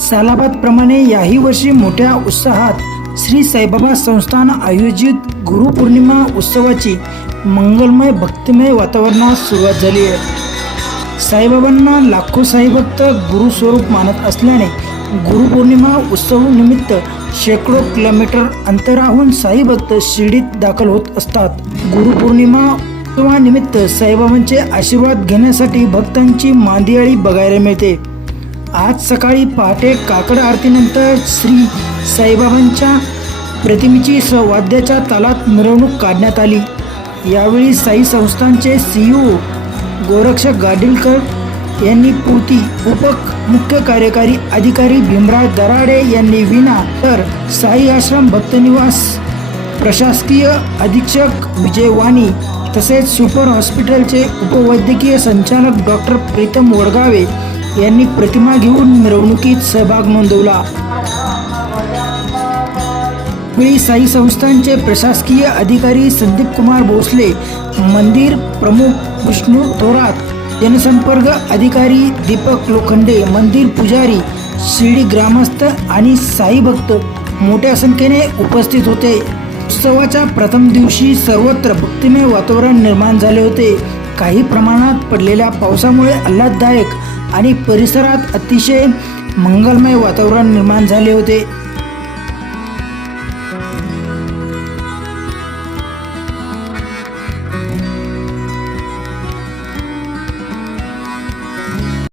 सालाबादप्रमाणे याही वर्षी मोठ्या उत्साहात श्री साईबाबा संस्थान आयोजित गुरुपौर्णिमा उत्सवाची मंगलमय भक्तिमय वातावरणात सुरुवात झाली आहे. साईबाबांना लाखो साईभक्त गुरुस्वरूप मानत असल्याने गुरुपौर्णिमा उत्सव निमित्त शेकडो किलोमीटर अंतराहून साईभक्त शिर्डीत दाखल होत असतात. गुरुपौर्णिमा उत्सवानिमित्त साईबाबांचे आशीर्वाद घेण्यासाठी भक्तांची मांदियाळी बघायला मिळते. आज सकाळी पहाटे काकड आरतीनंतर श्री साईबाबांच्या प्रतिमेची स तालात मिरवणूक काढण्यात आली. यावेळी साई संस्थांचे सीईओ गोरक्षक गाडीलकर यांनी पूर्ती उपक मुख्य कार्यकारी अधिकारी भीमराज दराडे यांनी विना तर साई आश्रम भक्तनिवास प्रशासकीय अधीक्षक विजय वाणी तसेच सुपर हॉस्पिटलचे उपवैद्यकीय संचालक डॉक्टर प्रीतम वडगावे यांनी प्रतिमा घेऊन मिरवणुकीत सहभाग नोंदवला. वेळी साई संस्थांचे प्रशासकीय अधिकारी संदीप कुमार भोसले मंदिर प्रमुख विष्णू थोरात जनसंपर्क अधिकारी दीपक लोखंडे मंदिर पुजारी शिर्डी ग्रामस्थ आणि साई भक्त मोठ्या संख्येने उपस्थित होते. उत्सवाच्या प्रथम दिवशी सर्वत्र भक्तिमय वातावरण निर्माण झाले होते. काही प्रमाणात पडलेल्या पावसामुळे आल्हाददायक आणि परिसरात अतिशय मंगलमय वातावरण निर्माण झाले होते.